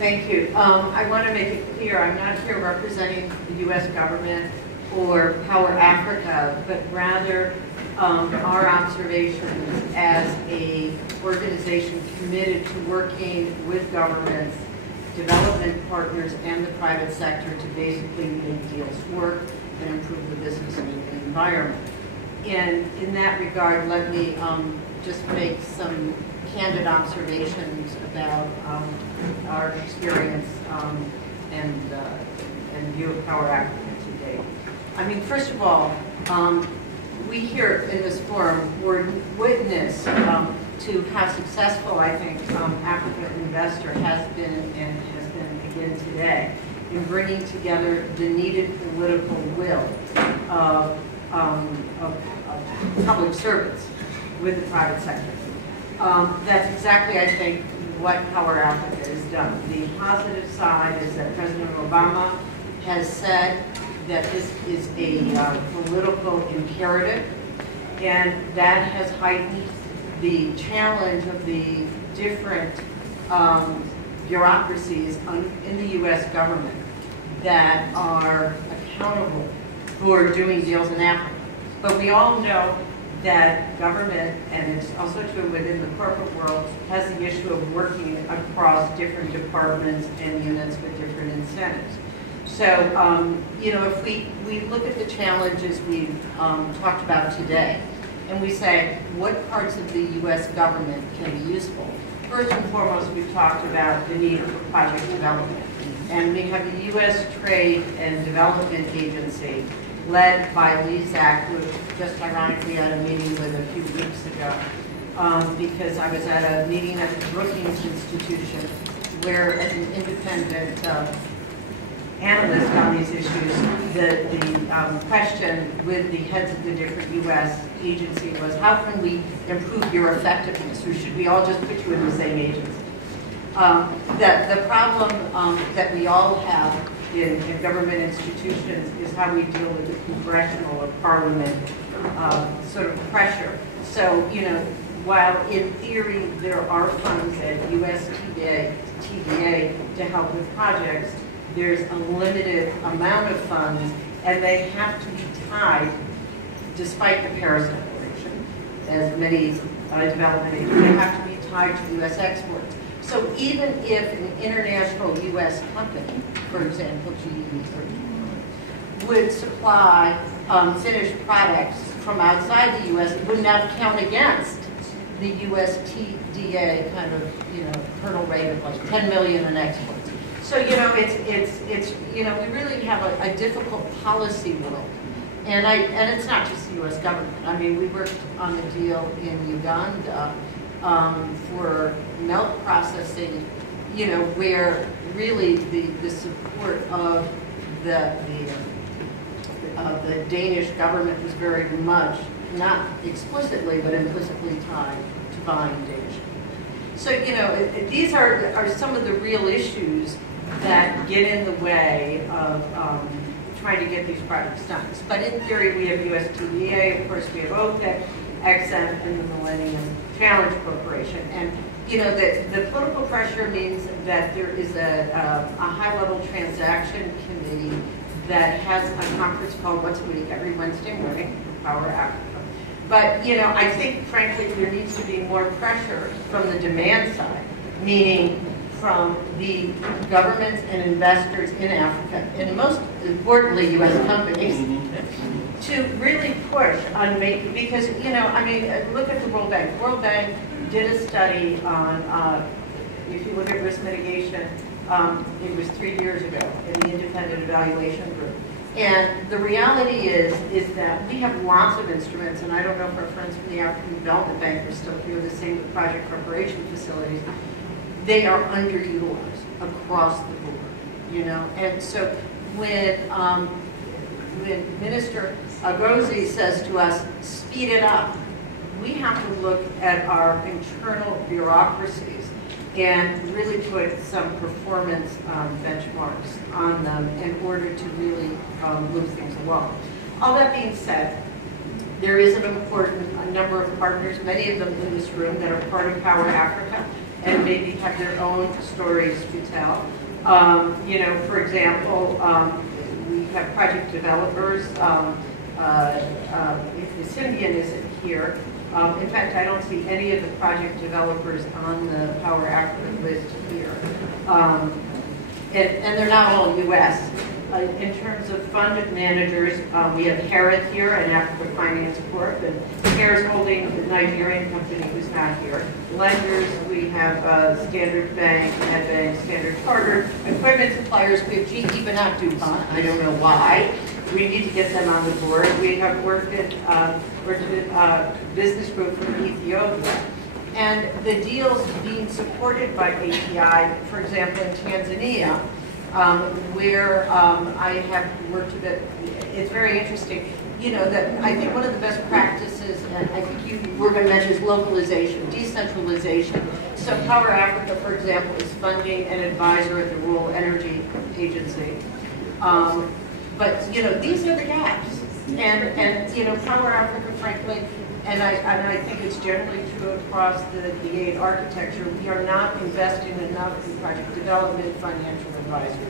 Thank you. I want to make it clear, I'm not here representing the U.S. government or Power Africa, but rather our observations as an organization committed to working with governments, development partners, and the private sector to basically make deals work and improve the business environment. And in that regard, let me just make some candid observations about our experience and view of Power Africa today. I mean, first of all, we here in this forum were witness to how successful I think Africa Investor has been and has been again today in bringing together the needed political will of public servants with the private sector. That's exactly, I think, what Power Africa has done. The positive side is that President Obama has said that this is a political imperative, and that has heightened the challenge of the different bureaucracies in the U.S. government that are accountable for doing deals in Africa. But we all know that government, and it's also true within the corporate world, has the issue of working across different departments and units with different incentives. So, you know, if we look at the challenges we've talked about today, and we say, what parts of the U.S. government can be useful? First and foremost, we've talked about the need for project development. And we have the U.S. Trade and Development Agency, led by Lee Zach, who just ironically had a meeting with a few weeks ago, because I was at a meeting at the Brookings Institution, where as an independent analyst on these issues, the question with the heads of the different U.S. agencies was, how can we improve your effectiveness, or should we all just put you in the same agency? The problem that we all have in government institutions is how we deal with the congressional or parliament sort of pressure. So, you know, while in theory there are funds at USTDA to help with projects, there's a limited amount of funds, and they have to be tied, despite the Paris Declaration, as many development agencies, they have to be tied to U.S. exports. So even if an international U.S. company, for example, GE, would supply finished products from outside the U.S., it would not count against the USTDA kind of, you know, hurdle rate of like 10 million in exports. So, you know, it's you know, we really have a difficult policy world. And it's not just the U.S. government. I mean, we worked on a deal in Uganda for milk processing, you know, where really the support of the Danish government was very much, not explicitly, but implicitly tied to buying Danish. So, you know, these are some of the real issues that get in the way of trying to get these projects done. But in theory, we have USTDA, of course, we have OPEC, XM, and the Millennium Challenge Corporation. And, you know, the political pressure means that there is a high-level transaction committee that has a conference called once a week, every Wednesday morning, for Power Africa. But, you know, I think, frankly, there needs to be more pressure from the demand side, meaning from the governments and investors in Africa, and most importantly, U.S. companies, to really push on making, because, you know, I mean, look at the World Bank. World Bank did a study on, if you look at risk mitigation, it was 3 years ago in the independent evaluation group. And the reality is that we have lots of instruments, and I don't know if our friends from the African Development Bank are still here, the same with project preparation facilities. They are underutilized across the board, you know. And so when Minister Agrozi says to us, speed it up, we have to look at our internal bureaucracies and really put some performance benchmarks on them in order to really move things along. All that being said, there is an important number of partners, many of them in this room, that are part of Power Africa. and maybe have their own stories to tell. For example, we have project developers. Symbian isn't here. In fact, I don't see any of the project developers on the Power Africa list here. And they're not all U.S. In terms of fund managers, we have Harrod here and Africa Finance Corp. And CARE's holding the Nigerian company who's not here. Lenders, we have Standard Bank, Nedbank, Standard Chartered. Equipment suppliers, we have GE but not DuPont. I don't know why. We need to get them on the board. We have Orchid Business Group from Ethiopia. And the deals being supported by API, for example, in Tanzania, where I have worked a bit, it's very interesting. That I think one of the best practices, and I think you were going to mention, is localization, decentralization. So Power Africa, for example, is funding an advisor at the Rural Energy Agency. But these are the gaps, and Power Africa, frankly, and I think it's generally true across the aid architecture. We are not investing enough in project development, financial advisory.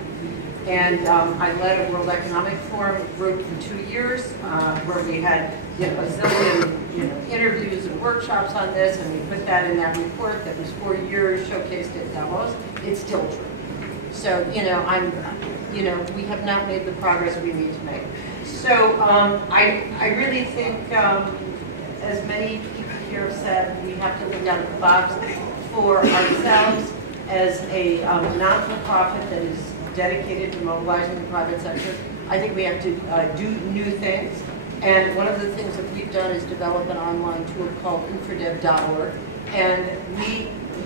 And I led a World Economic Forum group for 2 years, where we had a zillion interviews and workshops on this, and we put that in that report that was 4 years, showcased at Davos. It's still true. So we have not made the progress we need to make. So I really think, as many people here have said, we have to think out of the box for ourselves as a non-for-profit that is dedicated to mobilizing the private sector. I think we have to do new things. And one of the things that we've done is develop an online tool called infradev.org. And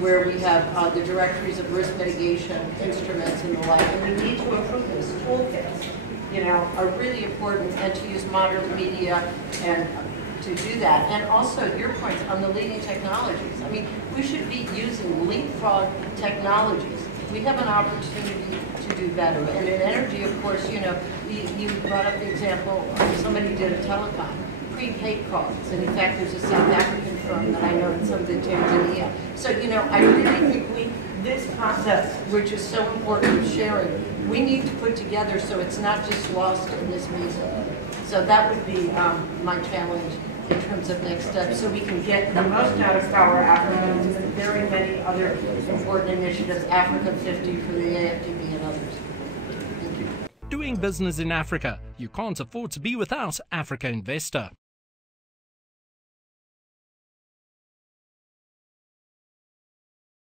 where we have the directories of risk mitigation instruments and the like, and we need to improve this. Toolkits, are really important, and to use modern media and to do that. And also your points on the leading technologies. I mean, we should be using leapfrog technologies. We have an opportunity to do better. And in energy, of course, you brought up the example, somebody did a telecom. Prepaid cards, and in fact there's a South African firm that I know in some of the Tanzania. So I really think this process, which is so important of sharing, we need to put together so it's not just lost in this meeting. So that would be my challenge in terms of next steps, so we can get the most out of Power Africa and very many other important initiatives, Africa 50 for the AFDB and others. Thank you. Doing business in Africa, you can't afford to be without Africa Investor.